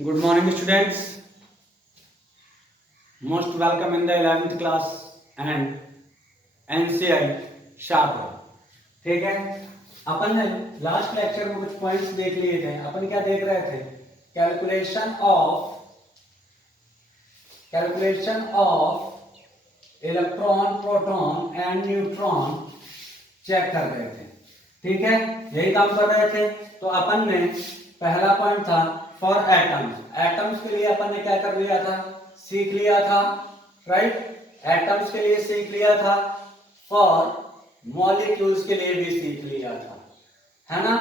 Good morning, students. Most welcome in the 11th class and NCI Sharper. ठीक है, अपन ने last lecture में कुछ पॉइंट्स देख लिए थे। अपन क्या देख रहे थे? Calculation of electron, proton and neutron check कर रहे थे। ठीक है, यही काम कर रहे थे। तो अपन ने पहला पॉइंट था फॉर एटम्स के लिए अपन ने क्या कर लिया था, सीख लिया था, राइट। एटम्स के लिए सीख लिया था, फॉर मॉलिक्यूल्स के लिए भी सीख लिया था, है ना।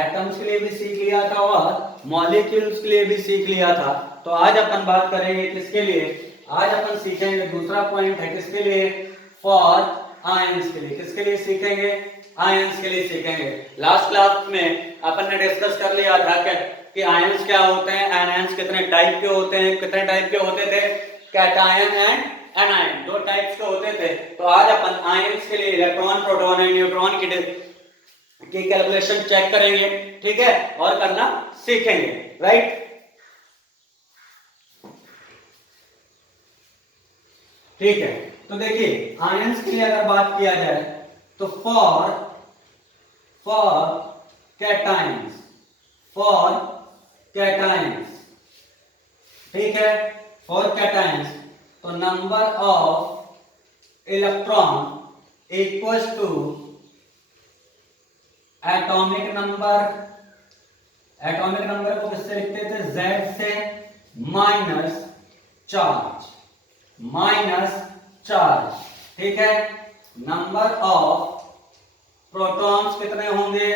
एटम्स के लिए भी सीख लिया था और मॉलिक्यूल्स के लिए भी सीख लिया था। तो आज अपन बात करेंगे किसके लिए? आज अपन सीखेंगे, दूसरा पॉइंट है किसके लिए? फॉर आयंस के लिए। किसके लिए सीखेंगे? आयंस के लिए सीखेंगे। लास्ट क्लास में अपन ने डिस्कस कर लिया था कि आयंस क्या होते हैं, एनायंस कितने टाइप के होते हैं, कितने टाइप के होते थे, कैटायन एंड एनायन, दो टाइप्स के होते थे। तो आज अपन आयंस के लिए इलेक्ट्रॉन, प्रोटॉन एंड न्यूट्रॉन की कैलकुलेशन चेक करेंगे, ठीक है, और करना सीखेंगे, राइट। ठीक है, तो देखिए आयंस के लिए अगर बात किया जाए तो फॉर कैटायंस, ठीक है, फॉर कैटायंस तो number of electron equals to atomic number को किससे लिखते थे? Z से माइनस चार्ज, ठीक है। नंबर ऑफ प्रोटॉन्स कितने होंगे?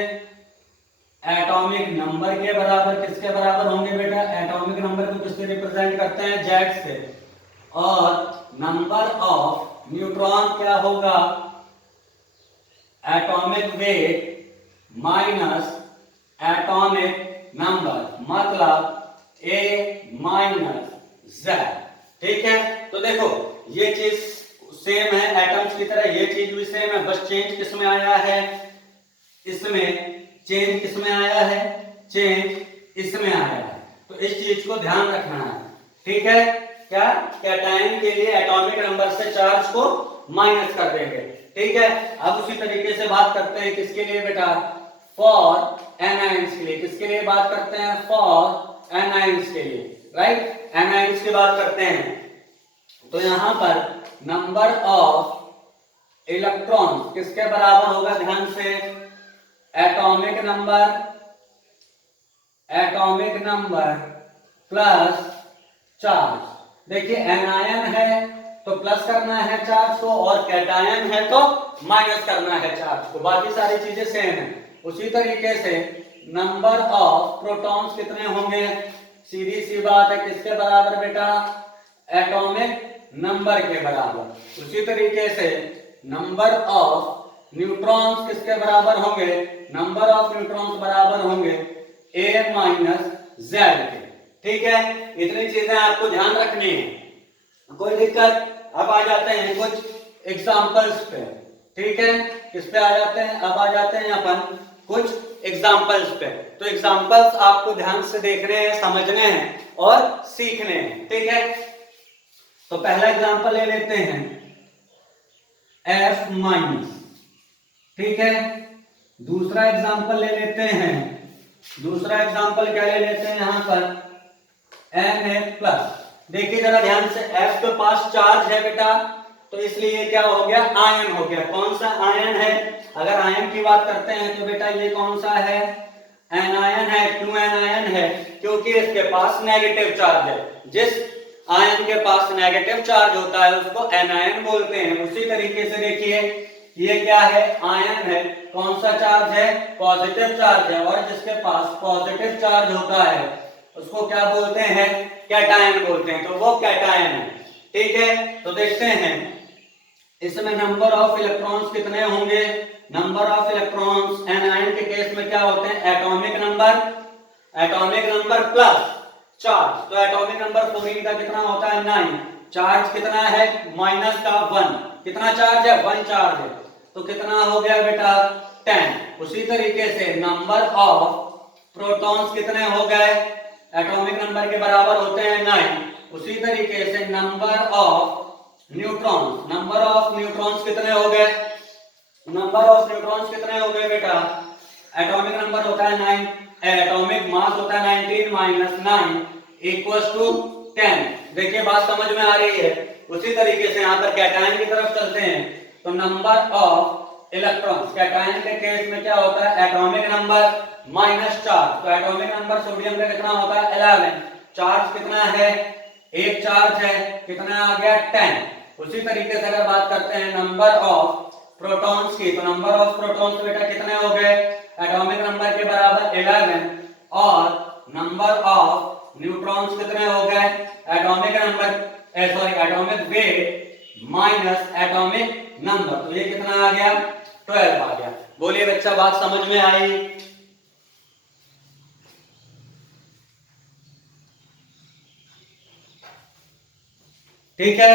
एटॉमिक नंबर के बराबर। किसके बराबर होंगे बेटा? एटॉमिक नंबर को किससे रिप्रेजेंट करते हैं? Z से। और नंबर ऑफ न्यूट्रॉन क्या होगा? Atomic weight minus atomic number, मतलब A माइनस Z, ठीक है। तो देखो ये चीज सेम है एटम्स की तरह, ये चीज भी सेम है, बस चेंज किसमें आया है? इसमें चेंज किसमें आया है? चेंज इसमें आया है। तो इस चीज को ध्यान रखना है, ठीक है। क्या? कैटायन के लिए एटॉमिक नंबर से चार्ज को माइनस कर देंगे, ठीक है। अब उसी तरीके से बात करते हैं किसके लिए बेटा? फॉर एनायंस के लिए। किसके लिए बात करते हैं? फॉर एनायंस के लिए, राइट। एनायंस की बात करते हैं तो यहां पर नंबर ऑफ इलेक्ट्रॉन किसके बराबर होगा? ध्यान से, एटॉमिक नंबर प्लस चार्ज। देखिए एनायन है तो प्लस करना है चार्ज को, और कैटायन है तो माइनस करना है चार्ज को, बाकी सारी चीजें सेम है। उसी तरीके से नंबर ऑफ प्रोटॉन्स कितने होंगे? सीधी सी बात है, किसके बराबर बेटा? एटॉमिक नंबर के बराबर। उसी तरीके से नंबर ऑफ न्यूट्रॉन्स किसके बराबर होंगे? नंबर ऑफ न्यूट्रॉन्स बराबर होंगे A माइनस Z के, ठीक है। इतनी चीजें आपको ध्यान रखनी है, कोई दिक्कत? अब आ जाते हैं कुछ एग्जांपल्स पे, ठीक है। किस पे आ जाते हैं? अब आ जाते हैं अपन कुछ एग्जांपल्स पे। तो एग्जांपल्स आपको ध्यान से देखने हैं, समझने हैं और सीखने हैं, ठीक है। तो पहला एग्जांपल ले लेते हैं F माइनस, ठीक है। दूसरा एग्जांपल ले लेते हैं, दूसरा एग्जांपल क्या ले लेते हैं यहां पर? Na plus. देखिए जरा ध्यान से, F के पास चार्ज है बेटा, तो इसलिए क्या हो गया? आयन हो गया। कौन सा आयन है? अगर आयन की बात करते हैं तो बेटा ये कौन सा है? एनायन है। क्यों एनायन है? क्योंकि इसके पास नेगेटिव चार्ज है। जिस आयन के पास नेगेटिव चार्ज होता है उसको एनायन बोलते हैं। उसी तरीके से देखिए ये क्या है? आयन है। कौन सा चार्ज है? पॉजिटिव चार्ज है। और जिसके पास पॉजिटिव चार्ज होता है उसको क्या बोलते हैं? कैटायन बोलते हैं। तो वो कैटायन है, ठीक है। तो देखते हैं इसमें नंबर ऑफ इलेक्ट्रॉन्स कितने होंगे? नंबर ऑफ इलेक्ट्रॉन्स एनायन के केस में क्या होते हैं? Atomic number plus charge. तो एटॉमिक नंबर फ्लोरीन का कितना होता है? 9। चार्ज कितना है? माइनस का 1। कितना चार्ज है? 1 चार्ज है। तो कितना हो गया बेटा? 10। उसी तरीके से नंबर ऑफ प्रोटॉन्स कितने हो गए? एटॉमिक नंबर के बराबर होते हैं 9। उसी तरीके से नंबर ऑफ न्यूट्रॉन्स कितने हो गए? नंबर ऑफ न्यूट्रॉन्स कितने हो गए बेटा? एटॉमिक नंबर होता है 9, एटॉमिक मास होता है 19 माइनस 9 इक्वल्स टू 10। देखिए बात समझ में आ रही है। उसी तरीके से यहाँ पर कैटायन की तरफ चलते हैं तो नंबर ऑफ इलेक्ट्रॉन्स, कैटायन के केस में क्या होता है? Atomic number minus charge. तो एटॉमिक नंबर सोडियम का कितना होता है? 11। चार्ज कितना है? एक चार्ज है, कितना आ गया? 10। उसी तरीके से अगर बात करते हैं नंबर ऑफ प्रोटॉन्स की, तो नंबर ऑफ प्रोटॉन्स बेटा कितने हो गए? एटॉमिक नंबर के बराबर 11 और नंबर ऑफ न्यूट्रॉन्स कितने हो गए? Atomic weight minus atomic number, तो ये कितना आ गया? 12 आ गया। बोलिए बच्चा बात समझ में आई? ठीक है,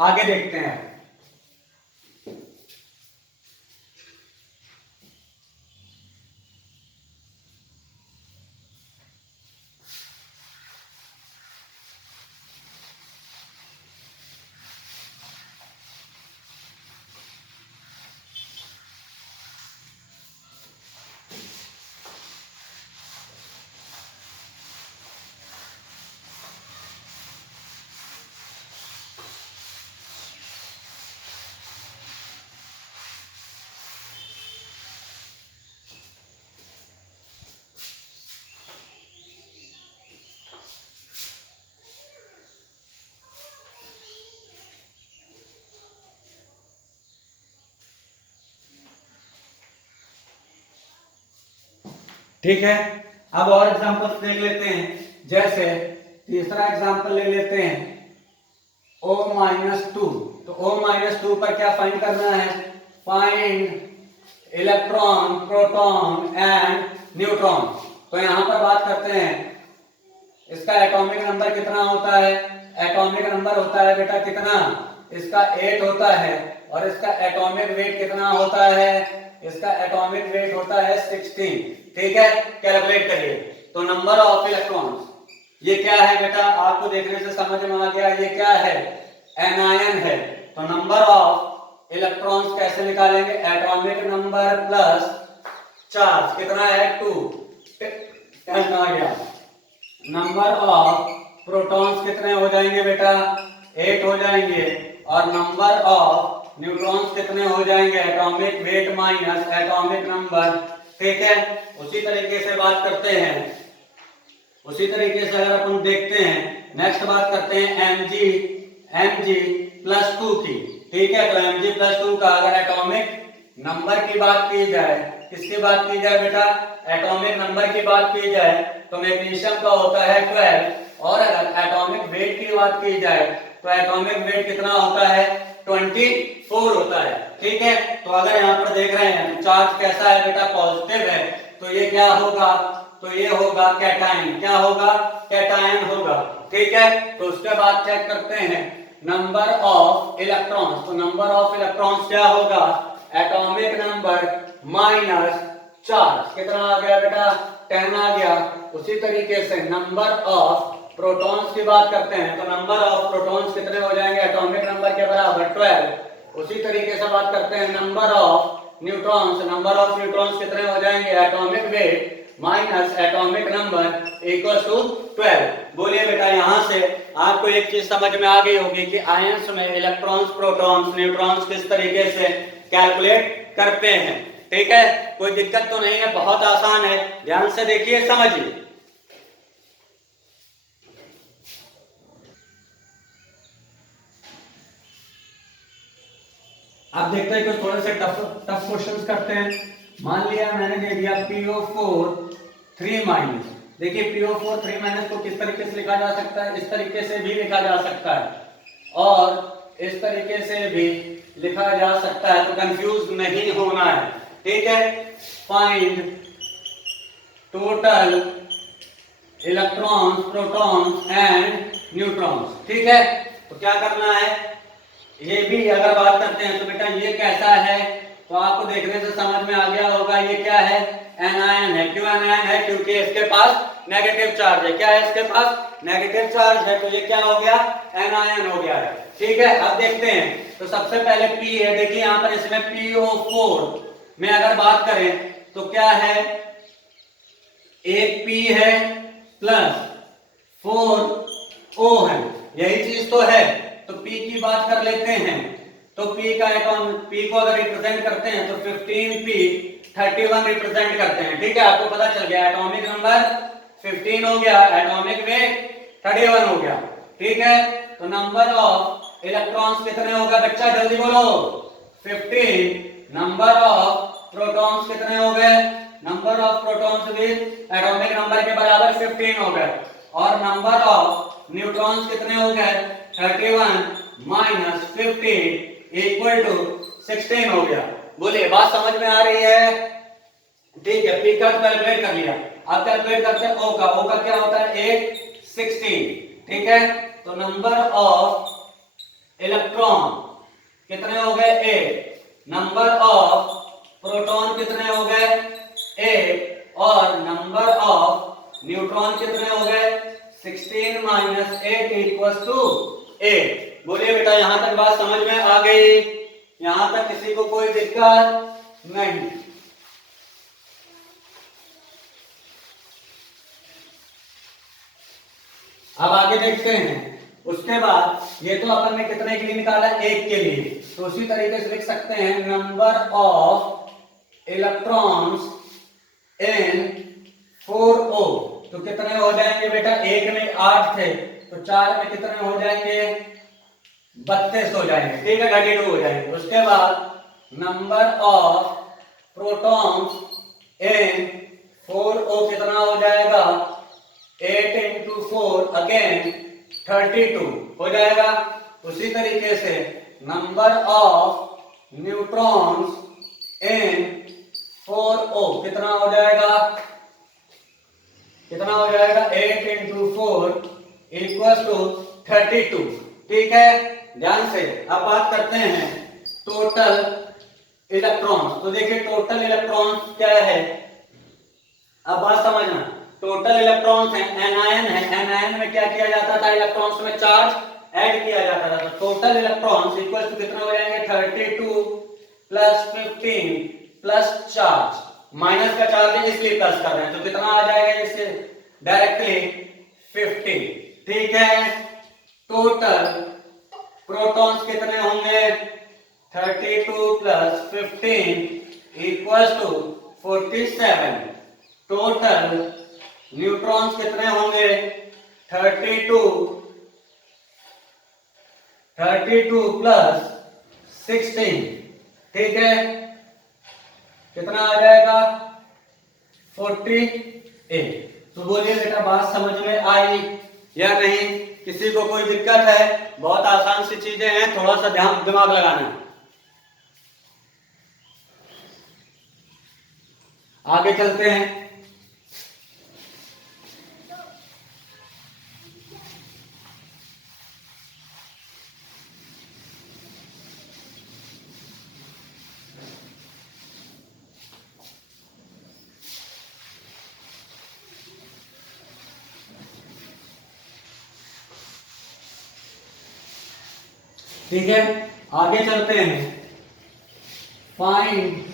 आगे देखते हैं। ठीक है, अब और एग्जांपल्स देख लेते हैं। जैसे तीसरा एग्जांपल ले लेते हैं O-2। तो O-2 पर क्या फाइंड करना है? Find electron, proton and neutron. तो यहां पर बात करते हैं इसका एटॉमिक नंबर कितना होता है? एटॉमिक नंबर होता है बेटा कितना? इसका 8 होता है। और इसका एटॉमिक वेट कितना होता है? इसका एटॉमिक वेट होता है 16। ठीक है, कैलकुलेट करिए। तो नंबर ऑफ इलेक्ट्रॉन्स, ये क्या है बेटा? आपको देखने से समझ में आ गया ये क्या है? एनायन है। तो नंबर ऑफ इलेक्ट्रॉन्स कैसे निकालेंगे? एटॉमिक नंबर प्लस चार्ज कितना है? 2, 10 आ गया। नंबर ऑफ प्रोटॉन्स कितने हो जाएंगे बेटा? 8 हो जाएंगे। और नंबर ऑफ न्यूट्रॉन्स कितने हो जाएंगे? Atomic weight minus atomic number. ठीक है, उसी तरीके से बात करते हैं। उसी तरीके से अगर अपन देखते हैं, नेक्स्ट बात करते हैं Mg+2 की। ठीक है, तो Mg+2 का अगर एटॉमिक नंबर की बात की जाए, किसकी बात की जाए बेटा? एटॉमिक नंबर की बात की जाए तो मैग्नीशियम का होता है 12। और अगर एटॉमिक वेट की बात की जाए तो एटॉमिक वेट कितना होता है? 24 होता है। ठीक है, तो अगर यहाँ पर देख रहे हैं चार्ज कैसा है बेटा? पॉजिटिव है। तो ये क्या होगा? तो ये होगा कैटायन। क्या होगा? कैटायन होगा। ठीक है, तो उसके बाद चेक करते हैं नंबर ऑफ इलेक्ट्रॉन्स। तो नंबर ऑफ इलेक्ट्रॉन्स क्या होगा? Atomic number minus charge. कितना आ गया बेटा? 10 आ गया। उसी तरीके से नंबर ऑफ प्रोटॉन्स की बात करते हैं तो नंबर ऑफ प्रोटॉन्स कितने हो जाएंगे? एटॉमिक नंबर के बराबर 12। उसी तरीके से बात करते हैं number of neutrons. Number of neutrons कितने हो जाएंगे? Atomic weight minus atomic number equal to 12। बोलिए बेटा, यहां से आपको एक चीज समझ में आ गई होगी कि आयंस में इलेक्ट्रॉन्स, प्रोटॉन्स, न्यूट्रॉन्स किस तरीके से कैलकुलेट करते हैं। ठीक है, कोई दिक्कत तो नहीं है, बहुत आसान है। ध्यान से देखिए, समझिए। आप देखते हैं कुछ थोड़े से टफ क्वेश्चंस करते हैं। मान लिया मैंने दे दिया PO4 3-। देखिए PO4 3- को किस तरीके से लिखा जा सकता है? इस तरीके से भी लिखा जा सकता है और इस तरीके से भी लिखा जा सकता है, तो कंफ्यूज नहीं होना है। ठीक है, find total electrons, protons and neutrons. ठीक है, तो क्या करना है? ये भी अगर बात करते हैं तो बेटा ये कैसा है? तो आपको देखने से समझ में आ गया होगा ये क्या है? एनायन है। क्यों एनायन है? क्योंकि इसके पास नेगेटिव चार्ज है। क्या है इसके पास? नेगेटिव चार्ज है, तो ये क्या हो गया? एनायन हो गया है। ठीक है, अब देखते हैं। तो सबसे पहले P है, देखिए यहां पर इसमें PO4 में अगर बात करें तो क्या है, एक P है प्लस 4O है, यही चीज तो है। तो P की बात कर लेते हैं, तो P का एटॉम, P को अगर रिप्रेजेंट करते हैं तो 15P 31 रिप्रेजेंट करते हैं। ठीक है, आपको पता चल गया, एटॉमिक नंबर 15 हो गया, एटॉमिक वेट 31 हो गया। ठीक है, तो नंबर ऑफ इलेक्ट्रॉन्स कितने होगा बच्चा, जल्दी बोलो? 15। नंबर ऑफ प्रोटॉन्स कितने हो गए? Number of protons with atomic number के बराबर 15 हो गए। और नंबर ऑफ न्यूट्रॉन्स कितने हो गए? 31 माइनस 15 इक्वल टू 16 हो गया। बोलिए, बात समझ में आ रही है? ठीक है, पी का कैलकुलेट कर लिया। अब कैलकुलेट करते हैं ओ का। ओ का क्या होता है? 8 16। ठीक है, तो नंबर ऑफ इलेक्ट्रॉन कितने हो गए? 8। नंबर ऑफ प्रोटॉन कितने हो गए? 8। और नंबर ऑफ न्यूट्रॉन कितने हो गए? 16 माइनस 8 इक्वल्स टू 8। बोलिए बेटा, यहां तक बात समझ में आ गई? यहां तक किसी को कोई दिक्कत नहीं? अब आगे देखते हैं। उसके बाद ये तो अपन ने कितने के लिए निकाला? 1 के लिए। तो उसी तरीके से लिख सकते हैं number of electrons in 4O। तो कितने हो जाएंगे बेटा? 1 में 8 थे, तो 4 में कितने हो जाएंगे? 32 हो जाएंगे। ठीक है, 32 हो जाएंगे। उसके बाद number of protons in 4O कितना हो जाएगा? 8 into 4 अगेन 32 हो जाएगा। उसी तरीके से number of neutrons in 4O कितना हो जाएगा? कितना हो जाएगा? 8 into 4 इक्वल टू 32। ठीक है, ध्यान से। अब बात करते हैं टोटल इलेक्ट्रॉन्स। तो देखिए टोटल इलेक्ट्रॉन्स क्या है, अब बात समझना। टोटल इलेक्ट्रॉन्स है, एनायन है। एनायन में क्या किया जाता था? इलेक्ट्रॉन्स में चार्ज ऐड किया जाता था। तो टोटल इलेक्ट्रॉन्स इक्वल टू कितने हो जाएंगे? 32 प्लस 15 प्लस चार्ज, माइनस का चार्ज है इसलिए प्लस कर रहे हैं, तो कितना आ जाएगा इससे डायरेक्टली? 50। ठीक है, टोटल प्रोटॉन्स कितने होंगे? 32 plus 15 equal to 47। Total neutrons कितने होंगे? 32 प्लस 16। ठीक है, कितना आ जाएगा? 48। तो बोलिए बेटा, बात समझ में आई या नहीं? किसी को कोई दिक्कत है? बहुत आसान सी चीजें हैं, थोड़ा सा ध्यान दिमाग लगाना है। आगे चलते हैं। ठीक है, आगे चलते हैं। Find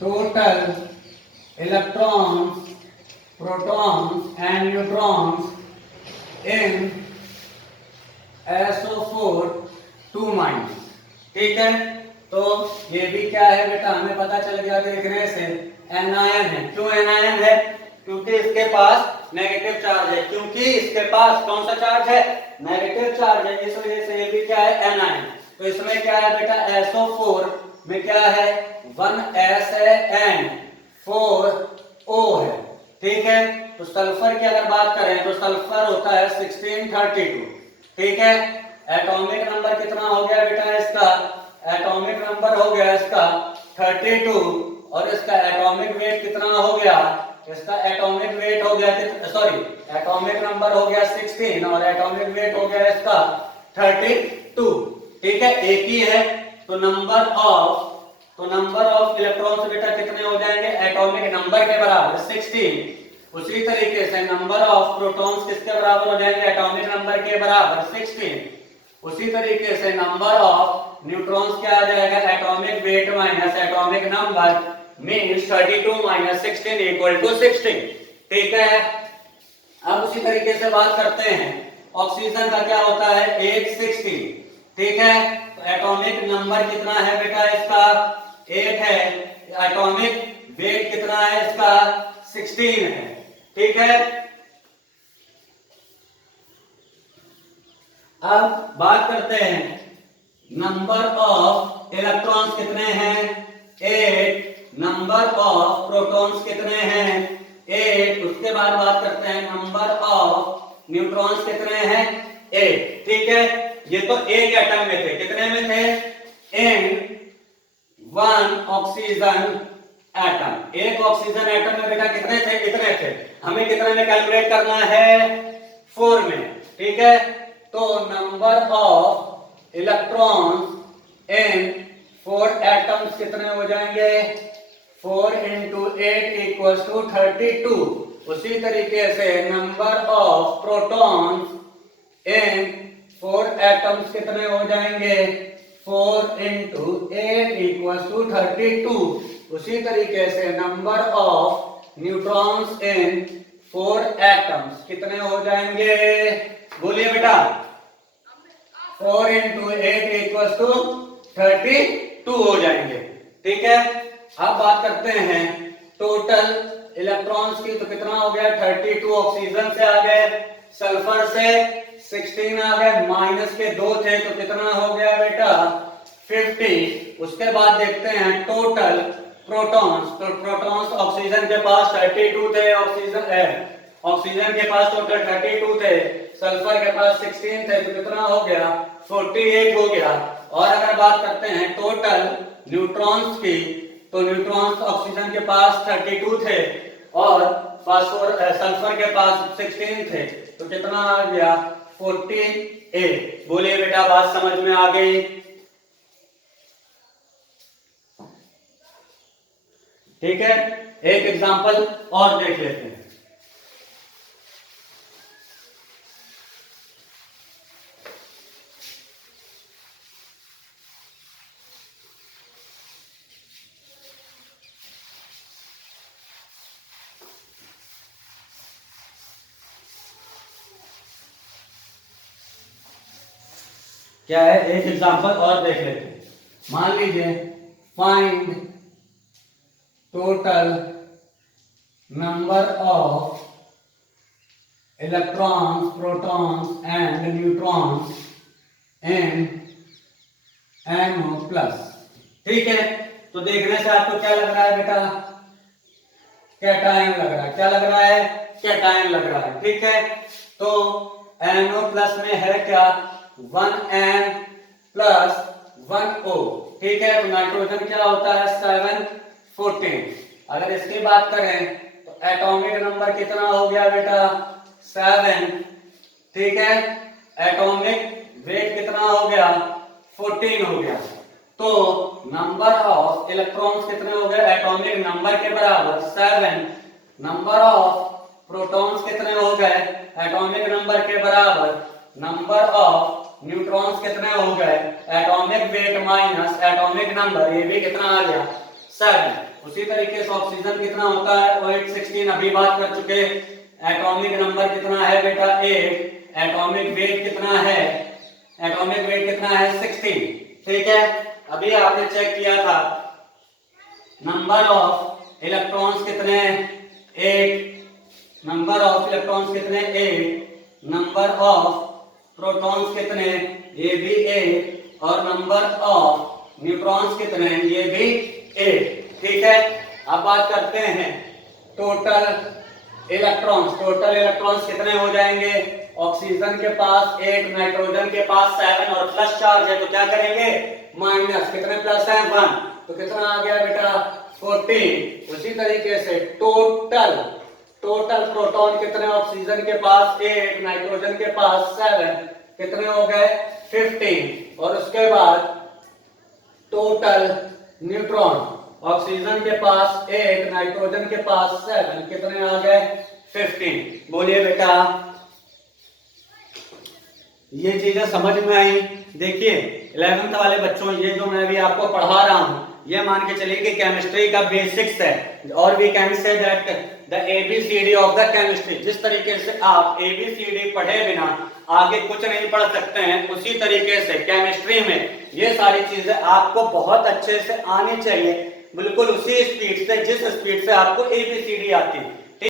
total electrons, protons and neutrons in SO4 2-। ठीक है, तो ये भी क्या है बेटा? हमें पता चल गया देखने से, एनायन है। क्यों एनायन है? क्योंकि इसके पास नेगेटिव चार्ज है। क्योंकि इसके पास कौन सा चार्ज है? नेगेटिव चार्ज है, इस वजह से ये भी क्या है? एनायन। तो इसमें क्या है बेटा? SO4 में क्या है? 1S है एंड 4O है। ठीक है, तो सल्फर की अगर बात करें तो सल्फर होता है 1632। ठीक है, एटॉमिक नंबर कितना हो गया बेटा इसका? एटॉमिक नंबर हो गया इसका 32 और इसका एटॉमिक वेट कितना हो गया? इसका एटॉमिक वेट हो गया, सॉरी एटॉमिक नंबर हो गया 16 और एटॉमिक वेट हो गया इसका 32। ठीक है, एक ही है। तो नंबर ऑफ तो नंबर ऑफ इलेक्ट्रॉन्स बेटा कितने हो जाएंगे, एटॉमिक नंबर के बराबर 16। उसी तरीके से नंबर ऑफ प्रोटॉन्स किसके बराबर हो जाएंगे, एटॉमिक नंबर के बराबर 16। उसी तरीके से नंबर ऑफ न्यूट्रॉन्स क्या आ जाएगा, atomic weight minus atomic number means 32 minus 16 equal to 16। ठीक है। अब उसी तरीके से बात करते हैं ऑक्सीजन का, क्या होता है 860। ठीक है, तो एटॉमिक नंबर कितना है बेटा इसका 8 है, एटॉमिक वेट कितना है इसका 16 है। ठीक है। अब बात करते हैं नंबर ऑफ इलेक्ट्रॉन्स कितने हैं 8, नंबर ऑफ प्रोटॉन्स कितने हैं 8, उसके बाद बात करते हैं नंबर ऑफ न्यूट्रॉन्स कितने हैं 8। ठीक है, ये तो एक एटम में थे, कितने में थे इन वन ऑक्सीजन एटम। एक ऑक्सीजन एटम में बेटा कितने थे, कितने थे, हमें कितने में कैलकुलेट करना है 4 में। ठीक है, तो number of electrons in 4 atoms कितने हो जाएंगे 4 into 8 equals to 32। उसी तरीके से number of protons in 4 atoms कितने हो जाएंगे 4 into 8 equals to 32। उसी तरीके से number of neutrons in 4 atoms कितने हो जाएंगे, बोलिए बेटा 4 into 8 equals to 32 हो जाएंगे। ठीक है। अब बात करते हैं टोटल इलेक्ट्रॉन्स की, तो कितना हो गया 32 ऑक्सीजन से आ गए, सल्फर से 16 आ गए, माइनस के 2 थे तो कितना हो गया बेटा 50। उसके बाद देखते हैं टोटल प्रोटॉन्स, तो प्रोटॉन्स ऑक्सीजन के पास 32 थे, ऑक्सीजन के पास टोटल 32 थे, सल्फर के पास 16 थे, तो कितना हो गया 48 हो गया। और अगर बात करते हैं टोटल न्यूट्रॉन्स की, तो न्यूट्रॉन्स ऑक्सीजन के पास 32 थे और सल्फर के पास 16 थे, तो कितना आ गया 48। बोलिए बेटा बात समझ में आ गई। ठीक है, एक एग्जांपल और देख लेते हैं। क्या है, एक एग्जांपल और देख लेते हैं। मान लीजिए find total number of electrons protons and neutrons in NO plus. ठीक है, तो देखने से आपको क्या लग रहा है बेटा, कैटायन लग रहा है, क्या लग रहा है कैटायन लग रहा है। ठीक है, तो NO प्लस में है क्या 1N प्लस 1O। ठीक है, तो नाइट्रोजन क्या होता है 714। अगर इसकी बात करें तो एटॉमिक नंबर कितना हो गया बेटा 7। ठीक है, एटॉमिक वेट कितना हो गया 14 हो गया। तो नंबर ऑफ इलेक्ट्रॉन्स कितने हो गए, एटॉमिक नंबर के बराबर 7, नंबर ऑफ प्रोटॉन्स कितने हो गए एटॉमिक नंबर के बराबर, नंबर ऑफ न्यूट्रॉन्स कितने हो गए, atomic weight minus atomic number, ये भी कितना आ गया 7। उसी तरीके से ऑक्सीजन कितना होता है 816, अभी बात कर चुके। एटॉमिक नंबर कितना है बेटा 8, एटॉमिक वेट कितना है, एटॉमिक वेट कितना है 16। ठीक है, अभी आपने चेक किया था नंबर ऑफ इलेक्ट्रॉन्स कितने 8, नंबर ऑफ इलेक्ट्रॉन्स कितने 8, नंबर ऑफ प्रोटॉन्स कितने, ये भी 8, और नंबर ऑफ न्यूट्रॉन्स कितने, ये भी 8। ठीक है, अब बात करते हैं टोटल इलेक्ट्रॉन्स। टोटल इलेक्ट्रॉन्स कितने हो जाएंगे, ऑक्सीजन के पास 8, नाइट्रोजन के पास 7 और प्लस चार्ज है, तो क्या करेंगे माइनस, कितने प्लस है 1, तो कितना आ गया बेटा 14। उसी तरीके से टोटल प्रोटॉन कितने, ऑक्सीजन के पास 8, नाइट्रोजन के पास 7, कितने हो गए 15। और उसके बाद टोटल न्यूट्रॉन, ऑक्सीजन के पास 8, नाइट्रोजन के पास 7, कितने आ गए 15। बोलिए बेटा ये चीजें समझ में आई। देखिए 11th वाले बच्चों, ये जो मैं अभी आपको पढ़ा रहा हूं ये मान के चलिए कि केमिस्ट्री का बेसिक्स है, और we can say that the ABCD of the chemistry. जिस तरीके से आप ABCD पढ़े बिना आगे कुछ नहीं पढ़ सकते हैं, उसी तरीके से केमिस्ट्री में ये सारी चीजें आपको बहुत अच्छे से आनी चाहिए, बिल्कुल उसी स्पीड से जिस स्पीड से आपको ABCD आती है।